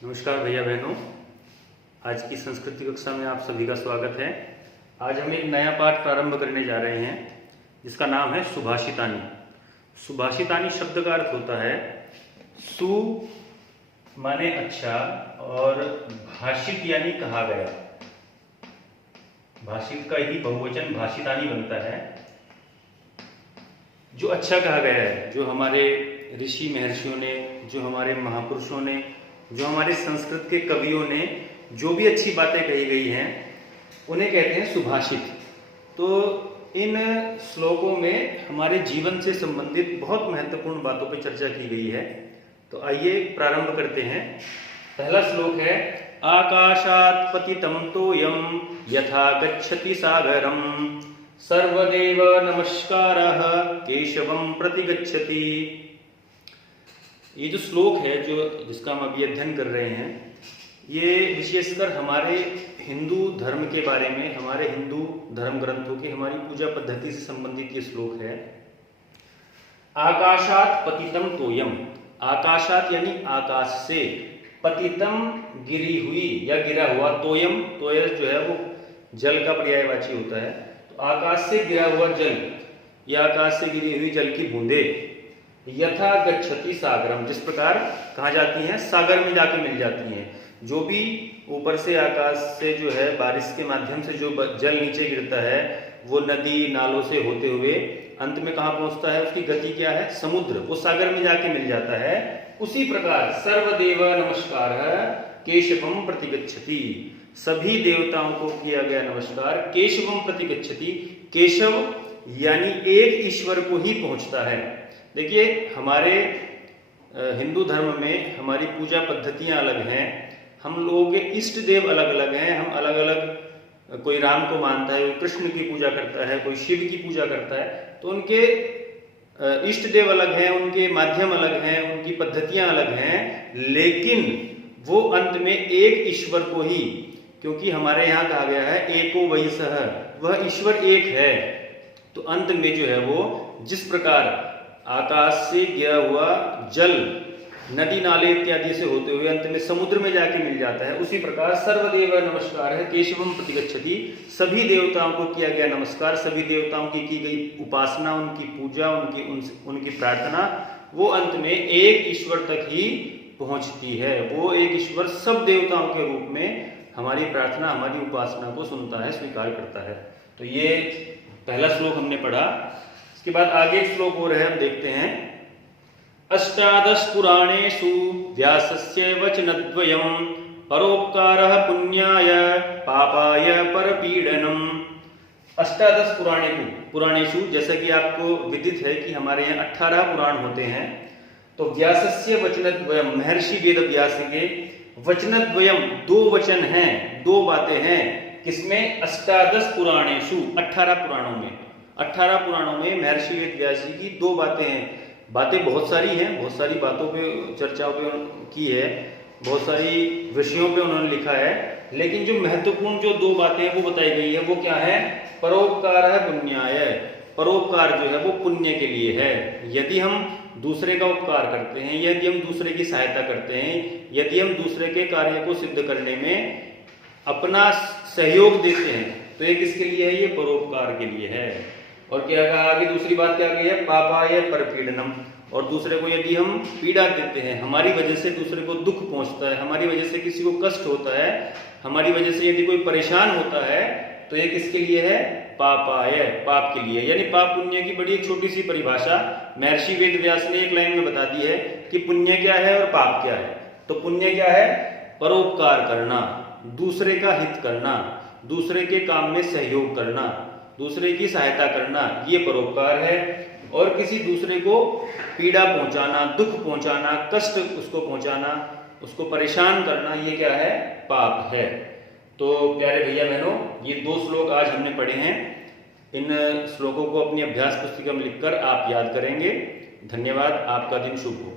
नमस्कार भैया बहनों, आज की संस्कृति कक्षा में आप सभी का स्वागत है। आज हम एक नया पाठ प्रारंभ करने जा रहे हैं जिसका नाम है सुभाषितानी। सुभाषितानी शब्द का अर्थ होता है सु माने अच्छा और भाषित यानी कहा गया। भाषित का ही बहुवचन भाषितानी बनता है। जो अच्छा कहा गया है, जो हमारे ऋषि महर्षियों ने, जो हमारे महापुरुषों ने, जो हमारे संस्कृत के कवियों ने जो भी अच्छी बातें कही गई हैं उन्हें कहते हैं सुभाषित। तो इन श्लोकों में हमारे जीवन से संबंधित बहुत महत्वपूर्ण बातों पर चर्चा की गई है। तो आइए प्रारंभ करते हैं। पहला श्लोक है आकाशात् पतितं तोयं यथा गच्छति सागरं सर्वदेव नमस्कारः केशवं प्रति गच्छति। ये जो श्लोक है जिसका हम अभी अध्ययन कर रहे हैं, ये विशेषकर हमारे हिंदू धर्म के बारे में, हमारे हिंदू धर्म ग्रंथों की हमारी पूजा पद्धति से संबंधित ये श्लोक है। आकाशात पतितम तोयम, आकाशात यानी आकाश से, पतितम गिरी हुई या गिरा हुआ, तोयम तोय जो है वो जल का पर्यायवाची होता है। तो आकाश से गिरा हुआ जल या आकाश से गिरी हुई जल की बूंदे यथा गच्छति सागरम, जिस प्रकार कहाँ जाती हैं, सागर में जाके मिल जाती हैं। जो भी ऊपर से आकाश से जो है बारिश के माध्यम से जो जल नीचे गिरता है वो नदी नालों से होते हुए अंत में कहाँ पहुंचता है, उसकी गति क्या है, समुद्र, वो सागर में जाके मिल जाता है। उसी प्रकार सर्वदेव नमस्कार केशवम प्रतिगच्छति, सभी देवताओं को किया गया नमस्कार केशवम प्रतिगच्छति, केशव यानी एक ईश्वर को ही पहुंचता है। देखिए हमारे हिंदू धर्म में हमारी पूजा पद्धतियां अलग हैं, हम लोगों के इष्ट देव अलग अलग हैं। हम अलग अलग, कोई राम को मानता है, कोई कृष्ण की पूजा करता है, कोई शिव की पूजा करता है। तो उनके इष्ट देव अलग हैं, उनके माध्यम अलग हैं, उनकी पद्धतियां अलग हैं, लेकिन वो अंत में एक ईश्वर को ही, क्योंकि हमारे यहाँ कहा गया है एको वही सह, वह ईश्वर एक है। तो अंत में जो है वो जिस प्रकार आकाश से गिरा हुआ जल नदी नाले इत्यादि से होते हुए अंत में समुद्र में जाके मिल जाता है, उसी प्रकार सर्वदेव नमस्कार है केशवम प्रतिगच्छति, सभी देवताओं को किया गया नमस्कार, सभी देवताओं की गई उपासना, उनकी पूजा, उनकी प्रार्थना, वो अंत में एक ईश्वर तक ही पहुंचती है। वो एक ईश्वर सब देवताओं के रूप में हमारी प्रार्थना, हमारी उपासना को सुनता है, स्वीकार करता है। तो ये पहला श्लोक हमने पढ़ा। इसके बाद आगे एक श्लोक और है, हम देखते हैं। अष्टादश पुराणेषु व्यासस्य वचनद्वयम् परोपकारः पुण्याय पापाय परपीडनम्। अष्टादश पुराणेषु, जैसा कि आपको विदित है कि हमारे यहाँ 18 पुराण होते हैं। तो व्यासस्य वचनद्वयम्, महर्षि वेद व्यास के वचनद्वयम्, दो वचन हैं, दो बातें हैं। किसमें? अष्टादश पुराणेषु, 18 पुराणों में। 18 पुराणों में महर्षि वेद व्यास जी की दो बातें हैं। बातें बहुत सारी हैं, बहुत सारी बातों पे चर्चाओं पे की है, बहुत सारी विषयों पे उन्होंने लिखा है, लेकिन जो महत्वपूर्ण जो दो बातें हैं वो बताई गई है। वो क्या है? परोपकार है पुण्याय, परोपकार जो है वो पुण्य के लिए है। यदि हम दूसरे का उपकार करते हैं, यदि हम दूसरे की सहायता करते हैं, यदि हम दूसरे के कार्य को सिद्ध करने में अपना सहयोग देते हैं, तो ये किसके लिए है? ये परोपकार के लिए है। और क्या कहा आगे? दूसरी बात क्या कही है? पापाय परपीडनम, और दूसरे को यदि हम पीड़ा देते हैं, हमारी वजह से दूसरे को दुख पहुंचता है, हमारी वजह से किसी को कष्ट होता है, हमारी वजह से यदि कोई परेशान होता है, तो ये किसके लिए है? पापाय, पाप के लिए। यानी पाप पुण्य की बड़ी एक छोटी सी परिभाषा महर्षि वेद व्यास ने एक लाइन में बता दी है कि पुण्य क्या है और पाप क्या है। तो पुण्य क्या है? परोपकार करना, दूसरे का हित करना, दूसरे के काम में सहयोग करना, दूसरे की सहायता करना, ये परोपकार है। और किसी दूसरे को पीड़ा पहुंचाना, दुख पहुंचाना, कष्ट उसको पहुंचाना, उसको परेशान करना, ये क्या है? पाप है। तो प्यारे भैया बहनों, ये दो श्लोक आज हमने पढ़े हैं। इन श्लोकों को अपनी अभ्यास पुस्तिका में लिखकर आप याद करेंगे। धन्यवाद, आपका दिन शुभ हो।